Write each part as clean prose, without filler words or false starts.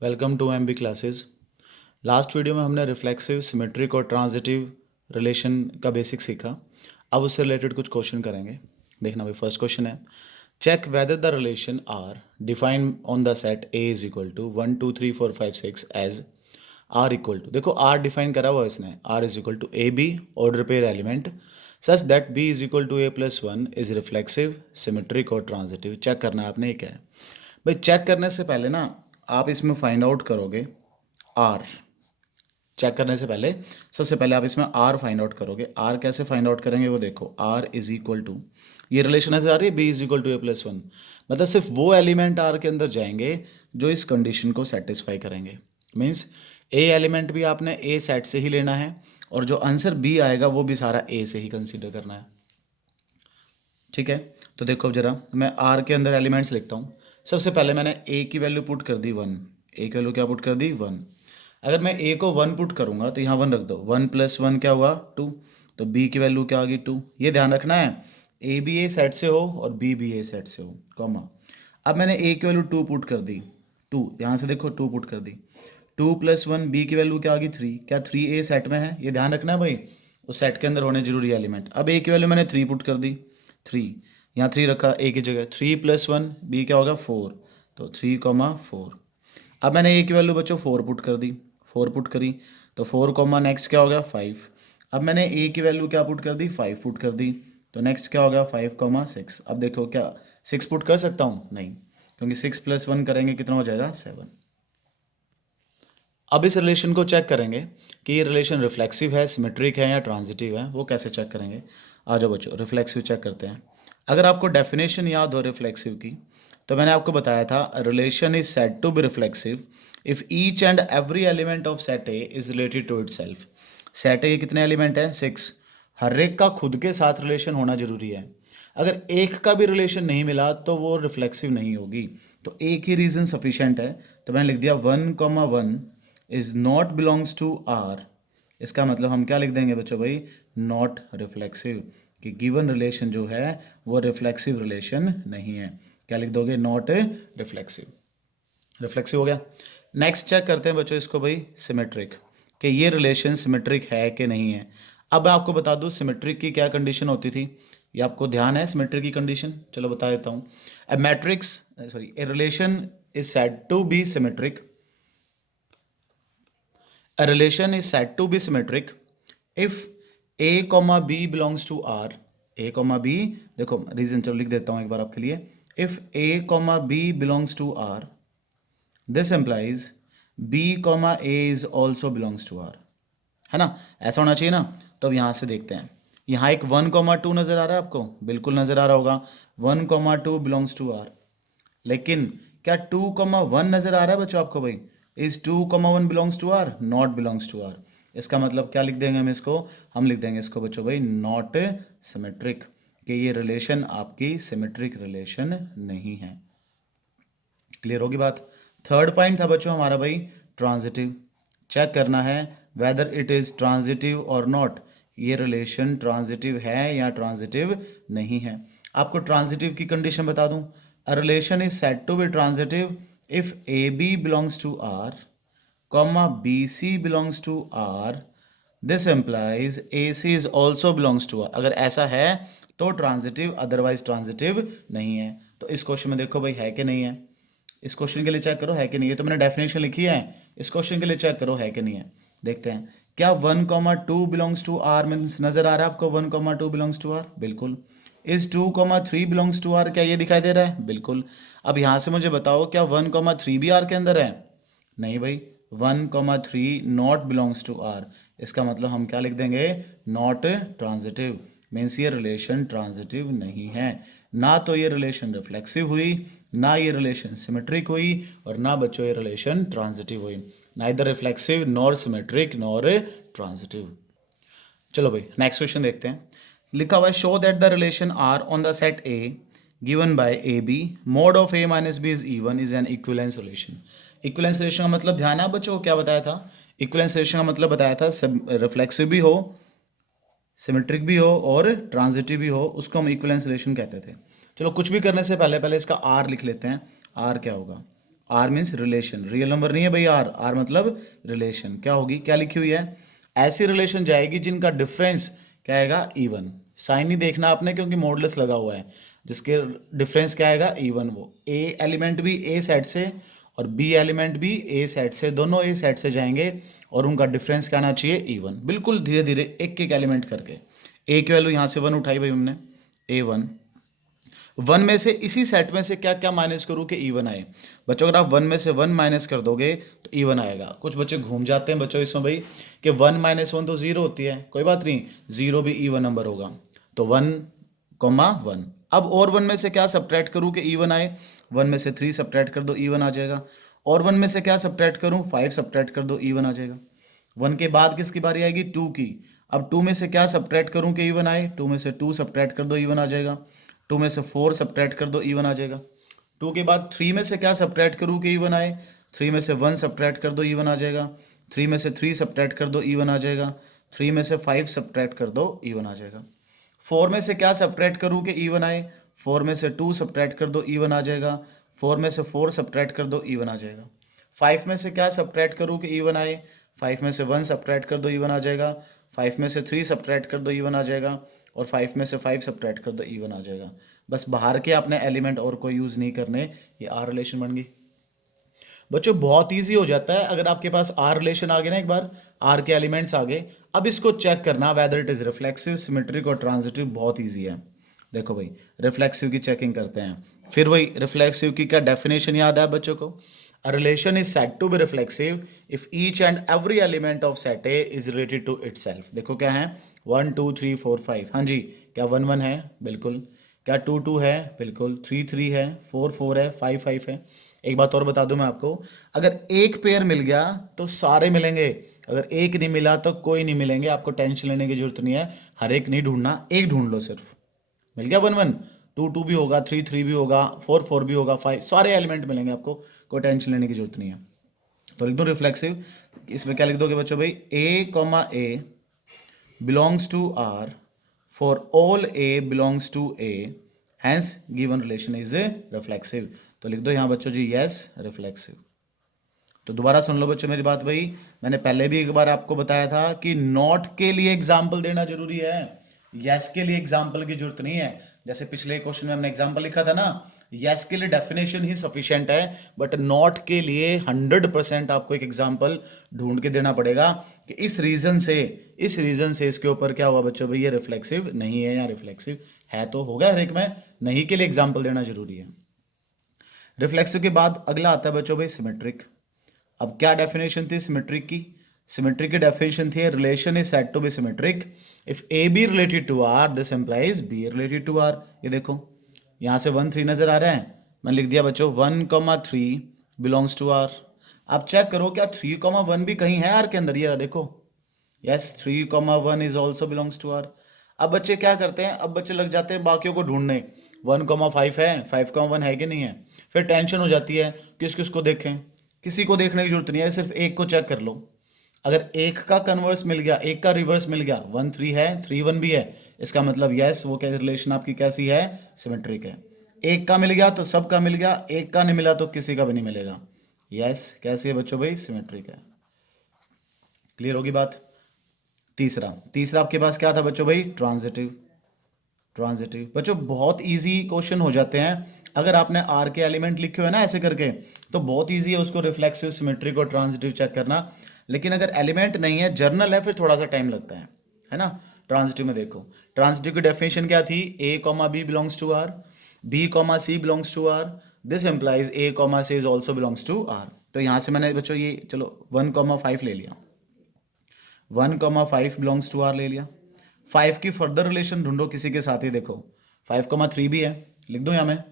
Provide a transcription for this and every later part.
Welcome to MB classes. Last video में हमने reflexive, symmetric और ट्रांजिटिव रिलेशन का बेसिक सीखा। अब उससे रिलेटेड कुछ क्वेश्चन करेंगे। देखना भाई, फर्स्ट क्वेश्चन है, check whether the relation R defined on the set A is equal to 1 2 3 4 5 6 as R equal to, देखो आर डिफाइन करा हुआ है इसने, R is equal to A B order pair element such that B is equal to A plus one is reflexive, symmetric और transitive. Check करना है आपने, ये क्या है भाई। चेक करने से पहले ना आप इसमें फाइंड आउट करोगे आर। चेक करने से पहले सबसे पहले आप इसमें आर फाइंड आउट करोगे। आर कैसे फाइंड आउट करेंगे वो देखो, आर इज इक्वल टू, ये रिलेशन ऐसे आ रही है B is equal to A plus one, मतलब सिर्फ वो एलिमेंट आर के अंदर जाएंगे जो इस कंडीशन को सेटिस्फाई करेंगे। मीन्स ए एलिमेंट भी आपने ए सेट से ही लेना है और जो आंसर बी आएगा वो भी सारा ए से ही कंसिडर करना है। ठीक है, तो देखो अब जरा मैं आर के अंदर एलिमेंट्स लिखता हूँ। सबसे पहले मैंने ए की वैल्यू पुट कर दी वन, ए की वैल्यू क्या पुट कर दी वन। अगर मैं ए को वन पुट करूँगा तो यहाँ वन रख दो, वन प्लस वन क्या हुआ टू, तो बी की वैल्यू क्या होगी टू। ये ध्यान रखना है ए भी ए सेट से हो और बी भी ए सेट से हो, कॉमा। अब मैंने ए की वैल्यू टू पुट कर दी, टू यहाँ से देखो टू पुट कर दी, टू प्लस वन बी की वैल्यू क्या होगी थ्री, क्या थ्री ए सेट में है, ये ध्यान रखना है भाई, उस सेट के अंदर होने जरूरी एलिमेंट। अब ए की वैल्यू मैंने थ्री पुट कर दी, थ्री यहाँ थ्री रखा ए की जगह, थ्री प्लस वन बी क्या होगा फोर, तो थ्री कॉमा फोर। अब मैंने ए की वैल्यू बच्चों फोर पुट कर दी, फोर पुट करी तो फोर कॉमा नेक्स्ट क्या हो गया फाइव। अब मैंने ए की वैल्यू क्या पुट कर दी फाइव पुट कर दी, तो नेक्स्ट क्या हो गया फाइव कॉमा सिक्स। अब देखो क्या सिक्स पुट कर सकता हूँ, नहीं, क्योंकि सिक्स प्लस वन करेंगे कितना हो जाएगा सेवन। अब इस रिलेशन को चेक करेंगे कि ये रिलेशन रिफ्लेक्सिव है, सिमेट्रिक है या ट्रांजिटिव है। वो कैसे चेक करेंगे, आ जाओ बच्चों रिफ्लेक्सिव चेक करते हैं। अगर आपको डेफिनेशन याद हो रिफ्लेक्सिव की, तो मैंने आपको बताया था relation is said to be reflexive if each and every element of set A is related to itself. Set A कितने एलिमेंट है, सिक्स, हर एक का खुद के साथ रिलेशन होना जरूरी है। अगर एक का भी रिलेशन नहीं मिला तो वो रिफ्लेक्सिव नहीं होगी। तो एक ही रीज़न सफिशेंट है, तो मैंने लिख दिया one comma one is not belongs to R. इसका मतलब हम क्या लिख देंगे बच्चों भाई, नॉट रिफ्लेक्सिव, कि गिवन रिलेशन जो है वो रिफ्लेक्सिव रिलेशन नहीं है। क्या लिख दोगे, नॉट रिफ्लेक्सिव। रिफ्लेक्सिव हो गया। नेक्स्ट चेक करते हैं बच्चों इसको भाई, सिमेट्रिक, कि ये रिलेशन सिमेट्रिक है कि नहीं है। अब मैं आपको बता दूं सिमेट्रिक की क्या कंडीशन होती थी, ये आपको ध्यान है सिमेट्रिक की कंडीशन, चलो बता देता हूँ। A matrix sorry a relation is said to be symmetric, a relation is said to be symmetric if a comma b belongs to r, a comma b, देखो रीजन चलो लिख देता हूँ एक बार आपके लिए, if a comma b belongs to r this implies b comma a is also belongs to r, है ना, ऐसा होना चाहिए ना। तो अब यहाँ से देखते हैं, यहाँ एक वन कॉमा टू नजर आ रहा है आपको, बिल्कुल नजर आ रहा होगा, one comma two belongs to R. लेकिन क्या टू कॉमा वन नजर आ रहा है बच्चों आपको भाई, is two comma one belongs to R, not belongs to R. इसका मतलब क्या लिख देंगे हम इसको, हम लिख देंगे इसको बच्चों भाई नॉट सिमेट्रिक, कि ये रिलेशन आपकी सिमेट्रिक रिलेशन नहीं है। क्लियर होगी बात। थर्ड पॉइंट था बच्चों हमारा भाई ट्रांजिटिव, चेक करना है वेदर इट इज ट्रांजिटिव और नॉट, ये रिलेशन ट्रांजिटिव है या ट्रांजिटिव नहीं है। आपको ट्रांजिटिव की कंडीशन बता दूं, a relation is said to be transitive if A B belongs to R comma B C belongs to R this implies A C is also belongs to R. अगर ऐसा है तो ट्रांजिटिव, अदरवाइज ट्रांजिटिव नहीं है। तो इस question में देखो भाई है कि नहीं है, इस क्वेश्चन के लिए चेक करो है कि नहीं है। तो मैंने डेफिनेशन लिखी है, इस क्वेश्चन के लिए चेक करो है कि नहीं है। देखते हैं क्या one comma two belongs to R means नजर आ रहा है आपको, one comma two belongs to R, बिल्कुल। Is two comma three belongs to R, क्या ये दिखाई दे रहा है, बिल्कुल। अब यहां से मुझे बताओ क्या वन कॉमा थ्री भी आर के अंदर है, नहीं भाई, one comma three not belongs to R. इसका मतलब हम क्या लिख देंगे, नॉट ट्रांजिटिव, मीन्स ये रिलेशन ट्रांजिटिव नहीं है। ना तो ये रिलेशन रिफ्लेक्सिव हुई, ना ये रिलेशन सिमेट्रिक हुई, और ना बच्चों ये रिलेशन ट्रांजिटिव हुई, neither reflexive nor symmetric nor transitive. चलो भाई नेक्स्ट क्वेश्चन देखते हैं। लिखा हुआ है show that the relation R on the set A given by A B mod of A minus B is even is an equivalence relation. Equivalence relation का मतलब ध्यान है बच्चों को क्या बताया था, इक्विवेलेंस रिलेशन का मतलब बताया था रिफ्लेक्सिव भी हो, सिमेट्रिक भी हो और ट्रांजिटिव भी हो, उसको हम इक्विवेलेंस रिलेशन कहते थे। चलो कुछ भी करने से पहले पहले इसका आर लिख लेते हैं, आर क्या होगा, R means relation, real number नहीं है भाई आर, आर मतलब रिलेशन। क्या होगी, क्या लिखी हुई है, ऐसी रिलेशन जाएगी जिनका डिफरेंस क्या आएगा, इवन। साइन नहीं देखना आपने क्योंकि मॉडुलस लगा हुआ है, जिसके डिफरेंस क्या आएगा, इवन। वो ए एलिमेंट भी ए सेट से और बी एलिमेंट भी ए सेट से, दोनों ए सेट से जाएंगे और उनका डिफरेंस क्या आना चाहिए, इवन। बिल्कुल धीरे धीरे एक एक एलिमेंट करके। ए की वैल्यू यहाँ से 1 उठाई भाई हमने, ए 1। 1 में से इसी सेट में से क्या क्या माइनस करूँ कि इवन आए। बच्चों अगर आप 1 में से 1 माइनस कर दोगे तो इवन आएगा। कुछ बच्चे घूम जाते हैं बच्चों इसमें भाई कि 1 - 1 तो 0 होती है, कोई बात नहीं, 0 भी इवन नंबर होगा। तो 1,1। अब और 1 में से क्या सब्ट्रैक्ट करूँ कि इवन आए, 1 में से 3 सब्ट्रैक्ट कर दो, इवन आ जाएगा। और 1 में से क्या सब्ट्रैक्ट करूँ, 5 सब्ट्रैक्ट कर दो, इवन आ जाएगा। 1 के बाद किसकी बारी आएगी, 2 की। अब 2 में से क्या सब्ट्रैक्ट करूँ कि इवन आए, 2 में से 2 सब्ट्रैक्ट कर दो, इवन आ जाएगा। 2 में से 4 सब्ट्रैक्ट कर दो, इवन आ जाएगा। 2 के बाद 3 में से क्या सब्ट्रैक्ट करूँ कि इवन आए, 3 में से 1 सब्ट्रैक्ट कर दो, इवन आ जाएगा। 3 में से 3 सब्ट्रैक्ट कर दो, इवन आ जाएगा। 3 में से 5 सब्ट्रैक्ट कर दो, इवन आ जाएगा। 4 में से क्या सब्ट्रैक्ट करूँ कि इवन आए, 4 में से 2 सब्ट्रैक्ट कर दो, इवन आ जाएगा। 4 में से 4 सब्ट्रैक्ट कर दो, इवन आ जाएगा। 5 में से क्या सब्ट्रैक्ट करूँ कि इवन आए, 5 में से 1 सब्ट्रैक्ट कर दो, इवन आ जाएगा। 5 में से 3 सब्ट्रैक्ट कर दो, इवन आ जाएगा। और 5 में से 5 सब्ट्रैक्ट कर दो, इवन आ जाएगा। बस बाहर के अपने एलिमेंट और कोई यूज़ नहीं करने, ये आर रिलेशन बन गई। बच्चों बहुत इजी हो जाता है अगर आपके पास आर रिलेशन आ गए ना, एक बार आर के एलिमेंट्स आ गए। अब इसको चेक करना whether it is reflexive, symmetric और ट्रांजिटिव, बहुत इजी है। देखो भाई रिफ्लेक्सिव की चेकिंग करते हैं। फिर वही रिफ्लेक्सिव की क्या डेफिनेशन याद है बच्चों को, a relation is said to be reflexive if each and every element of set A is related to itself. देखो क्या है, 1 2 3 4 5, हाँ जी। क्या 1 1 है, बिल्कुल। क्या 2 2 है, बिल्कुल। 3 3 है, 4 4 है, 5 5 है। एक बात और बता दूं मैं आपको, अगर एक पेयर मिल गया तो सारे मिलेंगे, अगर एक नहीं मिला तो कोई नहीं मिलेंगे। आपको टेंशन लेने की जरूरत नहीं है, हर एक नहीं ढूंढना, एक ढूंढ लो सिर्फ। मिल गया 1 1, 2 2 भी होगा, 3 3 भी होगा, 4 4 भी होगा, 5, सारे एलिमेंट मिलेंगे आपको, कोई टेंशन लेने की जरूरत नहीं है। तो लिख दो रिफ्लेक्सिव, इसमें क्या लिख दोगे बच्चों भाई, A, belongs to R for all A belongs to A, hence given relation is a reflexive। तो लिख दो यहाँ बच्चों जी यस रिफ्लेक्सिव। तो दोबारा सुन लो बच्चों मेरी बात भाई, मैंने पहले भी एक बार आपको बताया था कि नॉट के लिए एग्जाम्पल देना जरूरी है, यस के लिए एग्जाम्पल की जरूरत नहीं है। जैसे पिछले क्वेश्चन में हमने एग्जाम्पल लिखा था ना, यस के लिए डेफिनेशन ही सफिशिएंट है, बट नॉट के लिए 100% आपको एक एग्जाम्पल ढूंढ के देना पड़ेगा कि इस रीजन से इसके ऊपर क्या हुआ बच्चों भाई, ये रिफ्लेक्सिव नहीं है या रिफ्लेक्सिव है। तो हो गया हर एक में, नहीं के लिए एग्जाम्पल देना जरूरी है। रिफ्लेक्सिव के बाद अगला आता है बच्चों भाई सिमेट्रिक। अब क्या डेफिनेशन थी सिमेट्रिक की, सिमेट्रिक की डेफिनेशन थी relation is said to be symmetric if A B related to R this implies B related to R. ये देखो यहाँ से 1 3 नजर आ रहा है, मैंने लिख दिया बच्चों 1,3 बिलोंग्स टू आर। आप चेक करो क्या 3,1 भी कहीं है आर के अंदर, ये रहा देखो, yes 3,1 is also belongs to R. अब बच्चे क्या करते हैं, अब बच्चे लग जाते हैं बाकियों को ढूंढने, 1,5 है, 5,1 है कि नहीं है। फिर टेंशन हो जाती है किस किस को देखें, किसी को देखने की जरूरत नहीं है, सिर्फ एक को चेक कर लो। अगर एक का कन्वर्स मिल गया, एक का रिवर्स मिल गया, 1 3 है, 3 1 भी है, इसका मतलब यस वो क्या रिलेशन आपकी कैसी है, सिमेट्रिक है। एक का मिल गया तो सबका मिल गया, एक का नहीं मिला तो किसी का भी नहीं मिलेगा। यस कैसी है बच्चों भाई, सिमेट्रिक है। क्लियर होगी बात। तीसरा तीसरा आपके पास क्या था बच्चों भाई, ट्रांजिटिव। ट्रांजिटिव बच्चों बहुत इजी क्वेश्चन हो जाते हैं अगर आपने आर के एलिमेंट लिखे हुए ना ऐसे करके, तो बहुत इजी है उसको रिफ्लेक्सिव, सिमेट्रिक और ट्रांजिटिव चेक करना। लेकिन अगर एलिमेंट नहीं है, जर्नल है, फिर थोड़ा सा टाइम लगता है ना। ट्रांजिटिव में देखो, ट्रांजिटिव की डेफिनेशन क्या थी, A, B belongs to R, B, C belongs to R, this implies A, C is also belongs to R। तो यहाँ से मैंने बच्चों ये चलो 1,5 ले लिया, 1,5 बिलोंग्स टू आर ले लिया। 5 की फर्दर रिलेशन ढूंढो किसी के साथ ही, देखो 5,3 भी है, लिख दो यहाँ में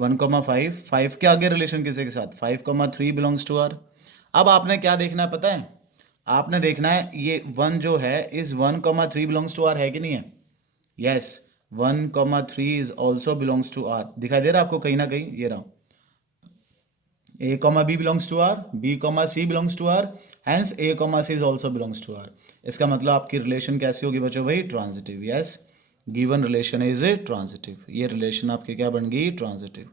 1,5, 5 के आगे रिलेशन किसी के साथ, 5,3 बिलोंग्स टू आर। अब आपने क्या देखना है पता है, आपने देखना है ये 1 जो है इस 1,3 बिलोंग्स टू आर है कि नहीं है। Yes 1,3 is also belongs to R, दिखाई दे रहा है आपको कहीं ना कहीं, ये रहा A, B belongs to R, B, C belongs to R, hence A, C is also belongs to R। इसका मतलब आपकी रिलेशन कैसी होगी बच्चों भाई, transitive. Yes given relation is A transitive, ये रिलेशन आपकी क्या बन गई, ट्रांजिटिव।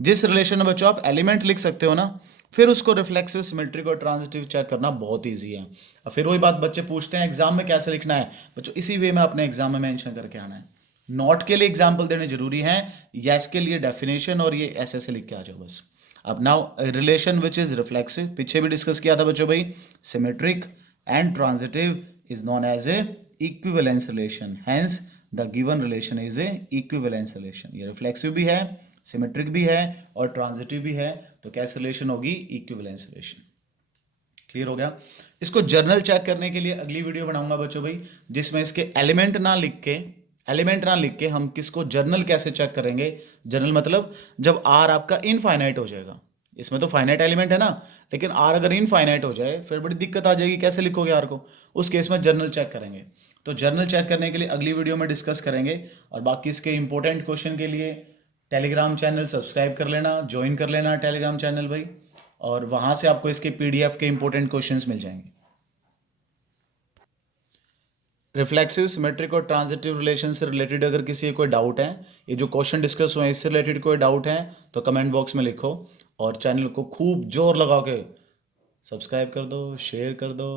जिस रिलेशन में बच्चों आप एलिमेंट लिख सकते हो ना, फिर उसको रिफ्लेक्सिव, सिमेट्रिक और ट्रांजिटिव चेक करना बहुत ईजी है। अब फिर वही बात बच्चे पूछते हैं एग्जाम में कैसे लिखना है, बच्चों इसी वे में अपने एग्जाम में मेंशन करके आना है। नॉट के लिए एग्जाम्पल देने जरूरी है, यस के लिए डेफिनेशन, और ये ऐसे लिख के आ जाओ बस। अब now relation which is reflexive, पीछे भी डिस्कस किया था बच्चों भाई, symmetric and transitive is known as a equivalence relation, hence the given relation is a equivalence relation. ये रिफ्लेक्सिव भी है, सिमेट्रिक भी है और ट्रांजिटिव भी है, तो कैसे रिलेशन होगी, इक्विवेलेंस रिलेशन। क्लियर हो गया। इसको जर्नल चेक करने के लिए अगली वीडियो बनाऊंगा बच्चों भाई, जिसमें इसके एलिमेंट ना लिख के हम किसको जर्नल कैसे चेक करेंगे। जर्नल मतलब जब आर आपका इनफाइनाइट हो जाएगा, इसमें तो फाइनाइट एलिमेंट है ना, लेकिन आर अगर इनफाइनाइट हो जाए फिर बड़ी दिक्कत आ जाएगी, कैसे लिखोगे आर को, उस केस में जर्नल चेक करेंगे। तो जर्नल चेक करने के लिए अगली वीडियो में डिस्कस करेंगे, और बाकी इसके इंपॉर्टेंट क्वेश्चन के लिए टेलीग्राम चैनल सब्सक्राइब कर लेना, ज्वाइन कर लेना टेलीग्राम चैनल भाई, और वहाँ से आपको इसके पीडीएफ के इंपॉर्टेंट क्वेश्चंस मिल जाएंगे। रिफ्लेक्सिव, सिमेट्रिक और ट्रांजिटिव रिलेशन से रिलेटेड अगर किसी कोई डाउट है, ये जो क्वेश्चन डिस्कस हुए हैं इससे रिलेटेड कोई डाउट है तो कमेंट बॉक्स में लिखो, और चैनल को खूब जोर लगा के सब्सक्राइब कर दो, शेयर कर दो।